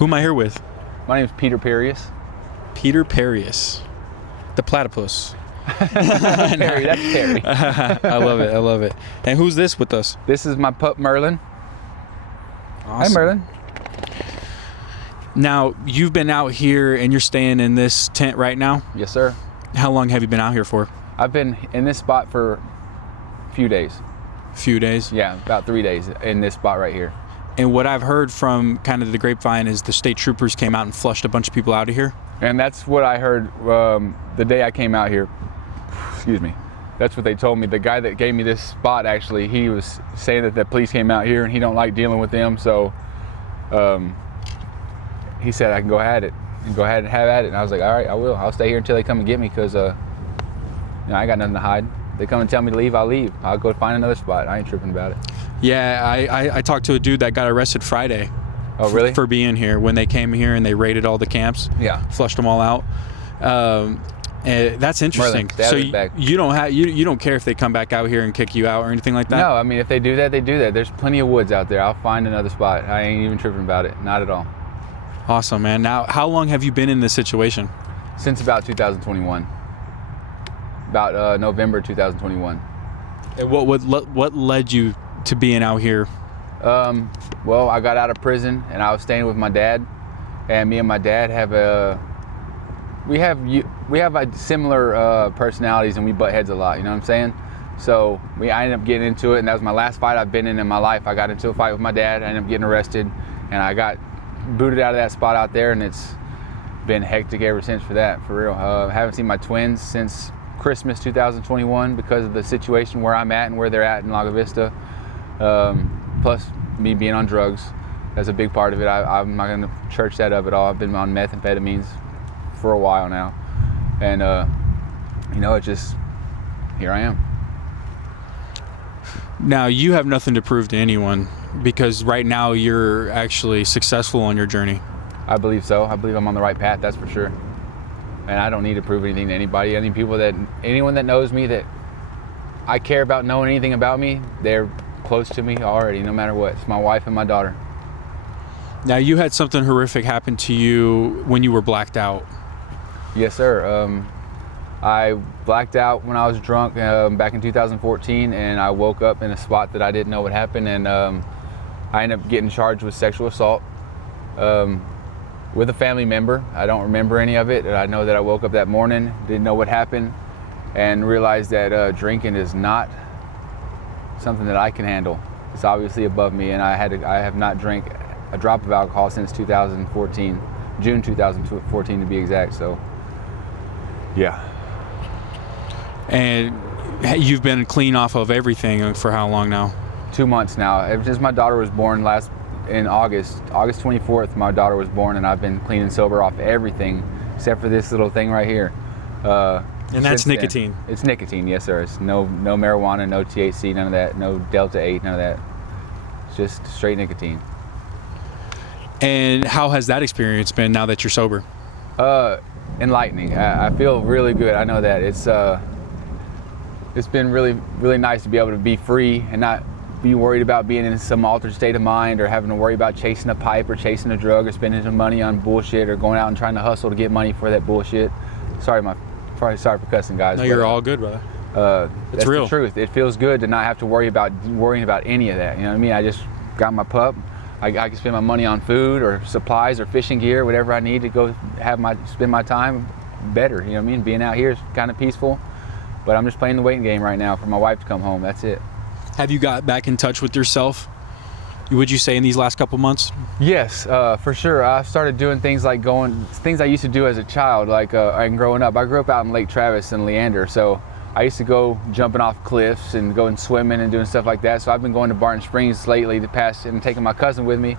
Who am I here with? My name is Peter Perius. Peter Perius. The platypus. Perry, that's Perry. I love it. I love it. And who's this with us? This is my pup, Merlin. Awesome. Hi, Merlin. Now, you've been out here and you're staying in this tent right now? Yes, sir. How long have you been out here for? I've been in this spot for a few days. Few days? Yeah, about 3 days in this spot right here. And what I've heard from kind of the grapevine is the state troopers came out and flushed a bunch of people out of here. And that's what I heard the day I came out here. Excuse me. That's what they told me. The guy that gave me this spot, actually, he was saying that the police came out here and he don't like dealing with them. So he said I can go ahead and have at it. And I was like, all right, I will. I'll stay here until they come and get me because I got nothing to hide. They come and tell me to leave, I'll leave. I'll go find another spot. I ain't tripping about it. Yeah, I talked to a dude that got arrested Friday. Oh, really? For being here when they came here and they raided all the camps. Yeah. Flushed them all out. That's interesting. Merlin, so you don't care if they come back out here and kick you out or anything like that? No, I mean, if they do that, they do that. There's plenty of woods out there. I'll find another spot. I ain't even tripping about it. Not at all. Awesome, man. Now, how long have you been in this situation? Since about 2021. About November 2021. And what led you to being out here? Well, I got out of prison and I was staying with my dad, and me and my dad have we have similar personalities, and we butt heads a lot. You know what I'm saying? So I ended up getting into it, and that was my last fight I've been in my life. I got into a fight with my dad. I ended up getting arrested, and I got booted out of that spot out there, and it's been hectic ever since for that, for real. I haven't seen my twins since Christmas 2021 because of the situation where I'm at and where they're at in Lago Vista. Plus me being on drugs, that's a big part of it. I'm not going to church that up at all. I've been on methamphetamines for a while now, and it just, here I am. Now, you have nothing to prove to anyone because right now you're actually successful on your journey. I believe so. I believe I'm on the right path, that's for sure. And I don't need to prove anything to anybody. Anyone that knows me, that I care about knowing anything about me, they're close to me already, no matter what. It's my wife and my daughter. Now, you had something horrific happen to you when you were blacked out. Yes, sir. I blacked out when I was drunk back in 2014, and I woke up in a spot that I didn't know what happened, and I ended up getting charged with sexual assault with a family member. I don't remember any of it. I know that I woke up that morning, didn't know what happened, and realized that drinking is not something that I can handle. It's obviously above me, and I have not drank a drop of alcohol since 2014, June 2014 to be exact. So, yeah. And you've been clean off of everything for how long now? 2 months now. Ever since my daughter was born in August 24th, my daughter was born, and I've been clean and sober off everything except for this little thing right here. And that's nicotine. Then. It's nicotine, yes, sir. It's no marijuana, no THC, none of that, no Delta 8, none of that. It's just straight nicotine. And how has that experience been now that you're sober? Enlightening. I feel really good. I know that it's been really, really nice to be able to be free and not be worried about being in some altered state of mind or having to worry about chasing a pipe or chasing a drug or spending some money on bullshit or going out and trying to hustle to get money for that bullshit. Sorry for cussing, guys. No, you're all good, brother. That's real. The truth. It feels good to not have to worrying about any of that. You know what I mean? I just got my pup. I can spend my money on food or supplies or fishing gear, whatever I need to go spend my time better. You know what I mean? Being out here is kind of peaceful, but I'm just playing the waiting game right now for my wife to come home. That's it. Have you got back in touch with yourself, would you say, in these last couple months? Yes, for sure. I started doing things like things I used to do as a child, like and growing up. I grew up out in Lake Travis and Leander, so I used to go jumping off cliffs and going swimming and doing stuff like that. So I've been going to Barton Springs lately and taking my cousin with me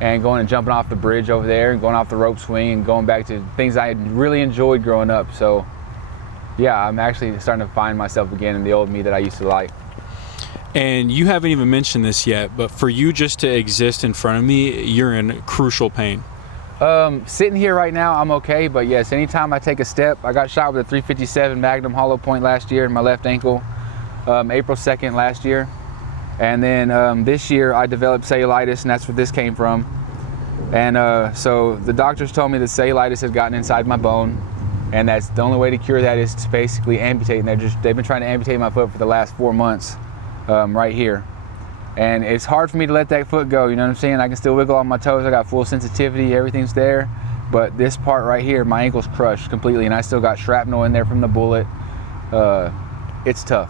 and going and jumping off the bridge over there and going off the rope swing and going back to things I really enjoyed growing up. So yeah, I'm actually starting to find myself again in the old me that I used to like. And you haven't even mentioned this yet, but for you just to exist in front of me, you're in crucial pain. Sitting here right now, I'm okay, but yes, anytime I take a step, I got shot with a .357 Magnum hollow point last year in my left ankle, April 2nd last year. And then this year I developed cellulitis, and that's where this came from. And so the doctors told me that cellulitis had gotten inside my bone, and that's the only way to cure that is to basically amputate. And they've been trying to amputate my foot for the last 4 months, right here. And it's hard for me to let that foot go, you know what I'm saying? I can still wiggle on my toes, I got full sensitivity, everything's there. But this part right here, my ankle's crushed completely, and I still got shrapnel in there from the bullet. It's tough.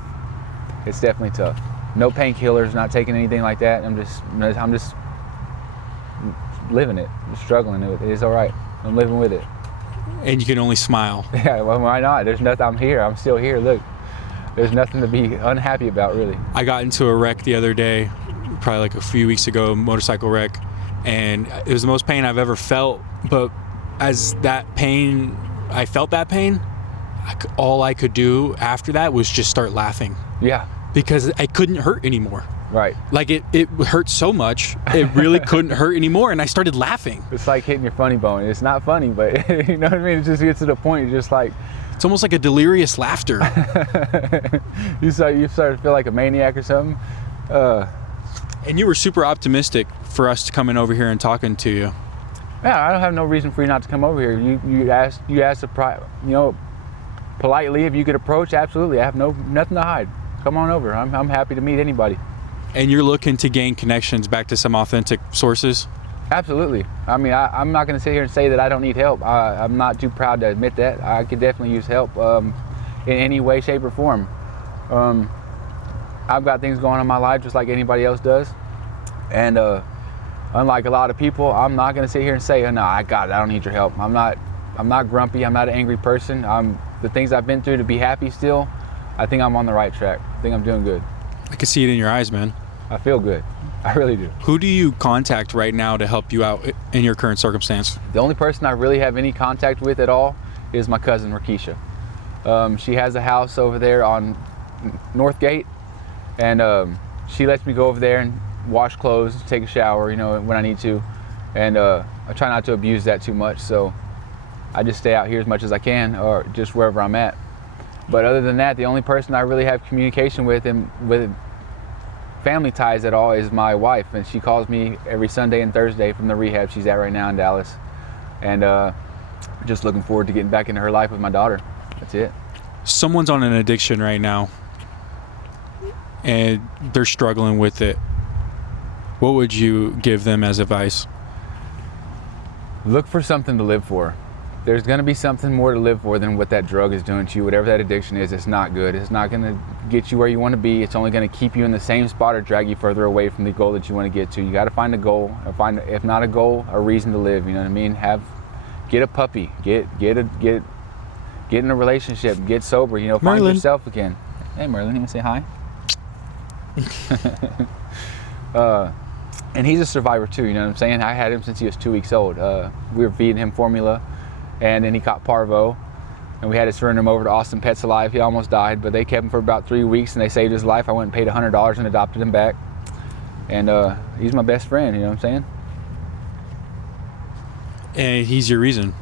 It's definitely tough. No painkillers, not taking anything like that. I'm just living it, just struggling with it. It's all right. I'm living with it. And you can only smile. Yeah, well, why not? There's nothing. I'm here. I'm still here. Look, there's nothing to be unhappy about, really. I got into a wreck the other day, probably like a few weeks ago, motorcycle wreck, and it was the most pain I've ever felt. But as that pain, I felt that pain, all I could do after that was just start laughing. Yeah. Because I couldn't hurt anymore. Right. Like it hurt so much, it really couldn't hurt anymore, and I started laughing. It's like hitting your funny bone. It's not funny, but you know what I mean? It just gets to the point, you're just like... It's almost like a delirious laughter. you start to feel like a maniac or something. And you were super optimistic for us to come in over here and talking to you. Yeah, I don't have no reason for you not to come over here. You asked politely if you could approach. Absolutely, I have nothing to hide. Come on over. I'm happy to meet anybody. And you're looking to gain connections back to some authentic sources? Absolutely. I mean, I'm not going to sit here and say that I don't need help. I'm not too proud to admit that. I could definitely use help in any way, shape, or form. I've got things going on in my life just like anybody else does. And unlike a lot of people, I'm not going to sit here and say, oh, no, I got it. I don't need your help. I'm not grumpy. I'm not an angry person. The things I've been through to be happy still, I think I'm on the right track. I think I'm doing good. I can see it in your eyes, man. I feel good. I really do. Who do you contact right now to help you out in your current circumstance? The only person I really have any contact with at all is my cousin, Rakisha. She has a house over there on Northgate, and she lets me go over there and wash clothes, take a shower, when I need to. And I try not to abuse that too much, so I just stay out here as much as I can, or just wherever I'm at. But other than that, the only person I really have communication with and with family ties at all is my wife, and she calls me every Sunday and Thursday from the rehab she's at right now in Dallas. And just looking forward to getting back into her life with my daughter. That's it. Someone's on an addiction right now and they're struggling with it. What would you give them as advice? Look for something to live for. There's going to be something more to live for than what that drug is doing to you. Whatever that addiction is, it's not good. It's not going to get you where you want to be. It's only going to keep you in the same spot or drag you further away from the goal that you want to get to. You got to find a goal, or find, if not a goal, a reason to live. You know what I mean? Get a puppy. Get in a relationship. Get sober. Find Merlin. yourself again. Hey, Merlin, you want to say hi? And he's a survivor too. You know what I'm saying? I had him since he was 2 weeks old. We were feeding him formula. And then he caught parvo, and we had to surrender him over to Austin Pets Alive. He almost died, but they kept him for about 3 weeks, and they saved his life. I went and paid $100 and adopted him back. And he's my best friend, you know what I'm saying? And he's your reason.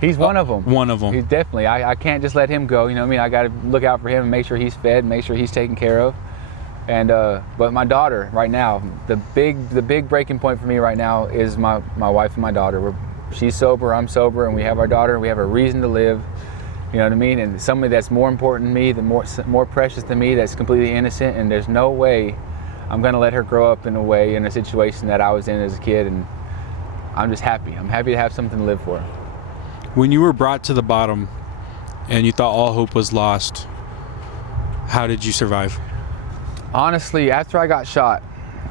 He's one of them. One of them. He's definitely. I can't just let him go, you know what I mean? I got to look out for him and make sure he's fed, make sure he's taken care of. And but my daughter right now, the big breaking point for me right now is my wife and my daughter. She's sober, I'm sober, and we have our daughter. We have a reason to live, you know what I mean? And somebody that's more important to me, more precious to me, that's completely innocent. And there's no way I'm gonna let her grow up in a situation that I was in as a kid. And I'm just happy. I'm happy to have something to live for. When you were brought to the bottom and you thought all hope was lost, how did you survive? Honestly, after I got shot,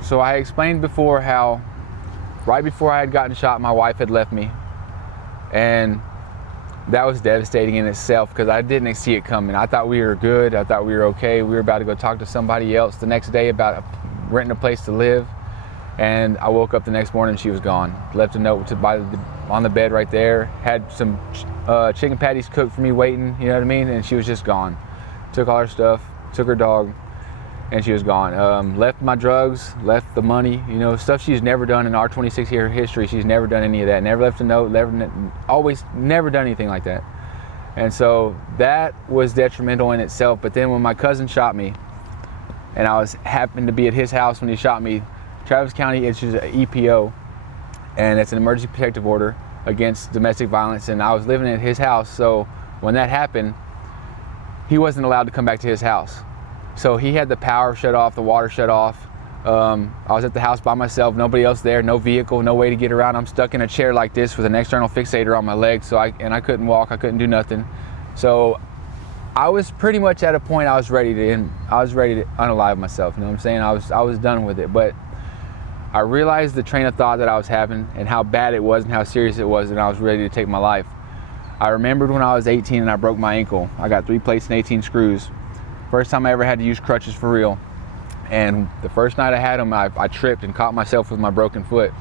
so I explained before how right before I had gotten shot, my wife had left me, and that was devastating in itself because I didn't see it coming. I thought we were good. I thought we were okay. We were about to go talk to somebody else the next day about renting a place to live, and I woke up the next morning and she was gone. Left a note on the bed right there. Had some chicken patties cooked for me waiting, you know what I mean? And she was just gone. Took all her stuff, took her dog, and she was gone. Left my drugs, left the money, stuff she's never done in our 26-year history. She's never done any of that. Never left a note, never done anything like that. And so that was detrimental in itself. But then when my cousin shot me, and happened to be at his house when he shot me, Travis County issues an EPO, and it's an emergency protective order against domestic violence, and I was living at his house, so when that happened, he wasn't allowed to come back to his house. So he had the power shut off, the water shut off. I was at the house by myself, nobody else there, no vehicle, no way to get around. I'm stuck in a chair like this with an external fixator on my leg, so I couldn't walk, I couldn't do nothing. So I was pretty much at a point I was ready to unalive myself, you know what I'm saying? I was done with it, but I realized the train of thought that I was having and how bad it was and how serious it was, and I was ready to take my life. I remembered when I was 18 and I broke my ankle. I got 3 plates and 18 screws. First time I ever had to use crutches for real. And the first night I had them, I tripped and caught myself with my broken foot.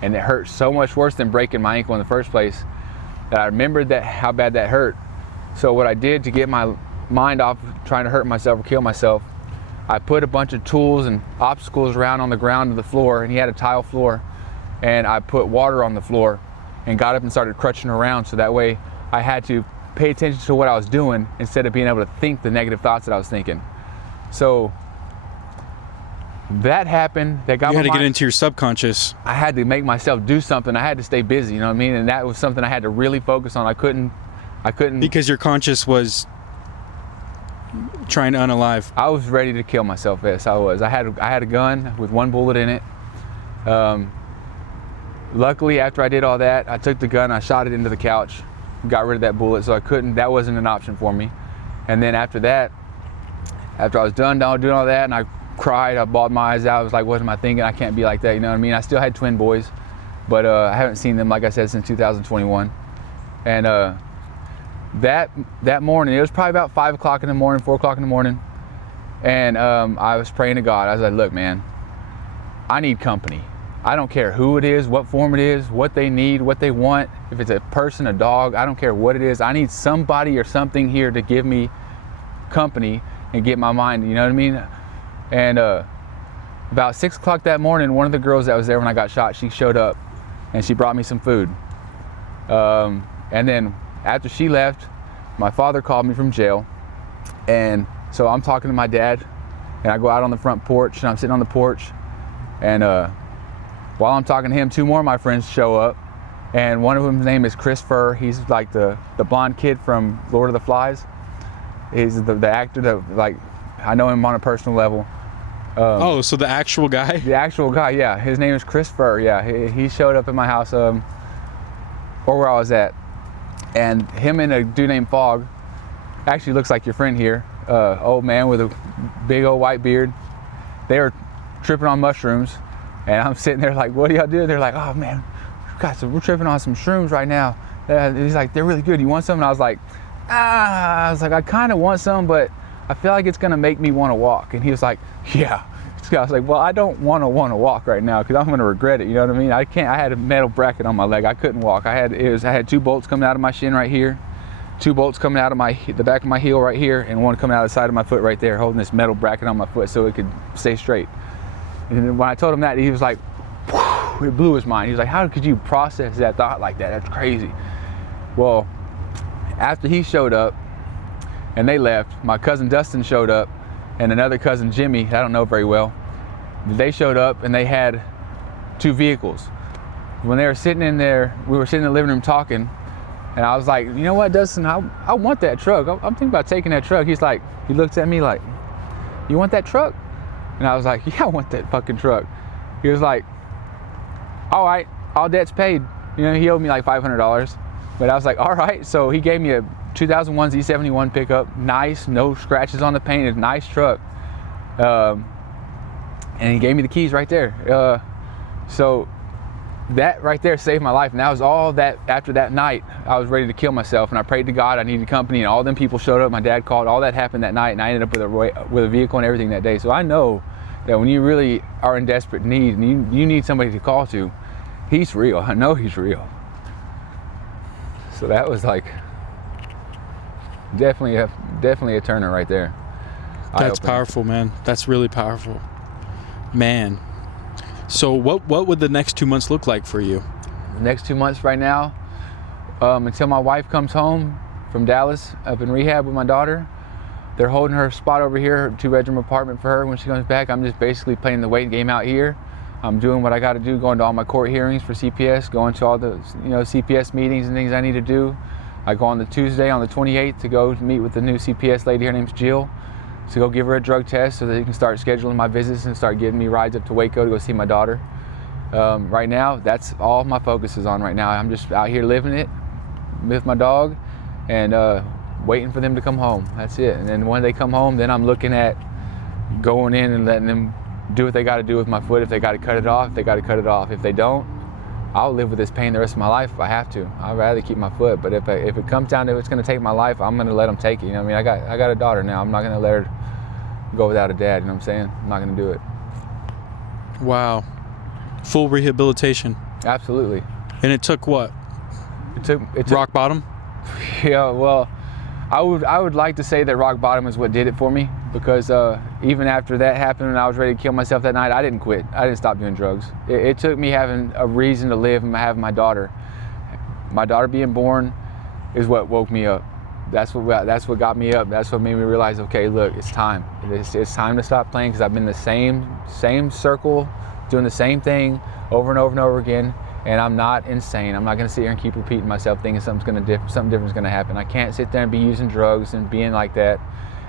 And it hurt so much worse than breaking my ankle in the first place that I remembered how bad that hurt. So what I did to get my mind off trying to hurt myself or kill myself, I put a bunch of tools and obstacles around on the ground of the floor, and he had a tile floor, and I put water on the floor and got up and started crutching around, so that way I had to pay attention to what I was doing instead of being able to think the negative thoughts that I was thinking. So that happened. That got you had my to mind. get into your subconscious. I had to make myself do something. I had to stay busy, you know what I mean? And that was something I had to really focus on. I couldn't. Because your conscious was trying to unalive. I was ready to kill myself. Yes, I was. I had a gun with 1 bullet in it. Luckily, after I did all that, I took the gun, I shot it into the couch, got rid of that bullet, so that wasn't an option for me. And then after that, after I was done doing all that, and I cried, I bawled my eyes out. I was like, what am I thinking? I can't be like that, you know what I mean? I still had twin boys, but I haven't seen them, like I said, since 2021. And that morning, it was probably about 5 o'clock in the morning, 4 o'clock in the morning, and I was praying to God. I was like, look, man, I need company. I don't care who it is, what form it is, what they need, what they want. If it's a person, a dog, I don't care what it is. I need somebody or something here to give me company and get my mind, you know what I mean? And about 6 o'clock that morning, one of the girls that was there when I got shot, she showed up and she brought me some food. And then after she left, my father called me from jail. And so I'm talking to my dad, and I go out on the front porch, and I'm sitting on the porch, and while I'm talking to him, 2 more of my friends show up, and one of them's name is Chris Furr. He's like the blonde kid from Lord of the Flies. He's the actor that, like, I know him on a personal level. Oh, so the actual guy? The actual guy, yeah. His name is Chris Furr, yeah. He showed up at my house, or where I was at. And him and a dude named Fogg, actually looks like your friend here, old man with a big old white beard. They were tripping on mushrooms, and I'm sitting there like, what do y'all do? They're like, oh man, we're tripping on some shrooms right now. He's like, they're really good. You want some? And I was like, I kind of want some, but I feel like it's gonna make me want to walk. And he was like, yeah. I was like, well, I don't want to walk right now because I'm gonna regret it. You know what I mean? I had a metal bracket on my leg. I couldn't walk. I had 2 bolts coming out of my shin right here, 2 bolts coming out of the back of my heel right here, and 1 coming out of the side of my foot right there, holding this metal bracket on my foot so it could stay straight. And then when I told him that, he was like, whew, it blew his mind. He was like, how could you process that thought like that? That's crazy. Well, after he showed up and they left, my cousin Dustin showed up and another cousin Jimmy, I don't know very well. They showed up and they had 2 vehicles. When they were sitting in there, we were sitting in the living room talking, and I was like, you know what, Dustin, I want that truck. I'm thinking about taking that truck. He's like, he looks at me like, you want that truck? And I was like, yeah, I want that fucking truck. He was like, all right, all debts paid. You know, he owed me like $500. But I was like, all right. So he gave me a 2001 Z71 pickup, nice, no scratches on the paint, a nice truck. And he gave me the keys right there. So that right there saved my life. And that was all that. After that night, I was ready to kill myself, and I prayed to God. I needed company, and all them people showed up. My dad called. All that happened that night, and I ended up with a vehicle and everything that day. So I know that when you really are in desperate need and you need somebody to call to, he's real. I know he's real. So that was like definitely a turner right there. That's powerful, man. That's really powerful, man. So what would the next 2 months look like for you? The next 2 months right now, until my wife comes home from Dallas up in rehab with my daughter, they're holding her spot over here, her 2-bedroom apartment for her. When she comes back, I'm just basically playing the waiting game out here. I'm doing what I got to do, going to all my court hearings for CPS, going to all the CPS meetings and things I need to do. I go on the Tuesday on the 28th to go meet with the new CPS lady. Her name's Jill. To go give her a drug test so that he can start scheduling my visits and start giving me rides up to Waco to go see my daughter. Right now, that's all my focus is on right now. I'm just out here living it with my dog and waiting for them to come home. That's it. And then when they come home, then I'm looking at going in and letting them do what they got to do with my foot. If they got to cut it off, they got to cut it off. If they don't, I'll live with this pain the rest of my life if I have to. I'd rather keep my foot. But if it comes down to it's going to take my life, I'm going to let them take it. You know what I mean? I got a daughter now. I'm not going to let her go without a dad. You know what I'm saying? I'm not going to do it. Wow. Full rehabilitation. Absolutely. And it took what? It took rock bottom? Yeah, well, I would like to say that rock bottom is what did it for me, because even after that happened and I was ready to kill myself that night, I didn't quit. I didn't stop doing drugs. It took me having a reason to live and having my daughter. My daughter being born is what woke me up. That's what got me up. That's what made me realize, okay, look, it's time. It's time to stop playing, because I've been in the same circle, doing the same thing over and over and over again. And I'm not insane. I'm not going to sit here and keep repeating myself thinking something different is going to happen. I can't sit there and be using drugs and being like that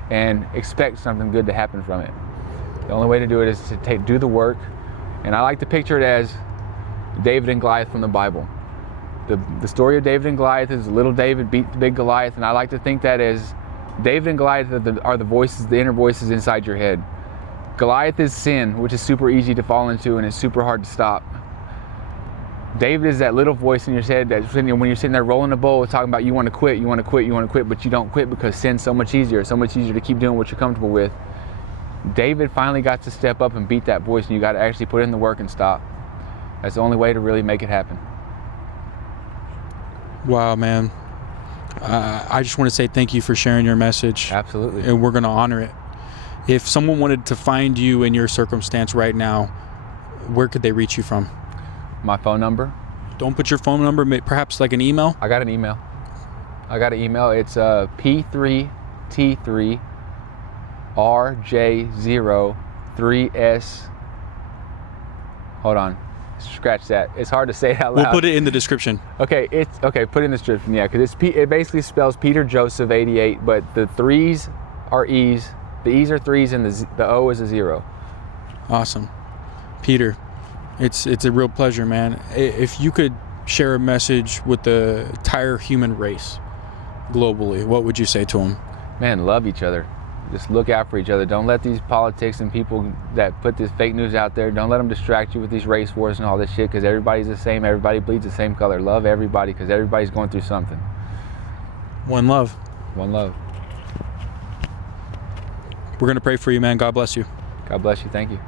and expect something good to happen from it. The only way to do it is to do the work. And I like to picture it as David and Goliath from the Bible. The story of David and Goliath is little David beat the big Goliath, and I like to think that as David and Goliath are the voices, the inner voices inside your head. Goliath is sin, which is super easy to fall into and it's super hard to stop. David is that little voice in your head that when you're sitting there rolling the bowl talking about you want to quit, but you don't quit because sin's so much easier to keep doing what you're comfortable with. David finally got to step up and beat that voice, and you got to actually put in the work and stop. That's the only way to really make it happen. Wow, man. I just want to say thank you for sharing your message. Absolutely. And we're going to honor it. If someone wanted to find you in your circumstance right now, where could they reach you from? My phone number. Don't put your phone number, perhaps like an email? I got an email. It's P3T3RJ03S. Hold on. Scratch that. It's hard to say it out loud. We'll put it in the description. Okay, put it in the description, yeah, because it basically spells Peter Joseph 88, but the 3's are E's, the E's are 3's, and the O is a 0. Awesome. Peter, it's a real pleasure, man. If you could share a message with the entire human race globally, what would you say to them? Man, love each other. Just look out for each other. Don't let these politics and people that put this fake news out there, don't let them distract you with these race wars and all this shit, because everybody's the same. Everybody bleeds the same color. Love everybody, because everybody's going through something. One love. One love. We're going to pray for you, man. God bless you. God bless you. Thank you.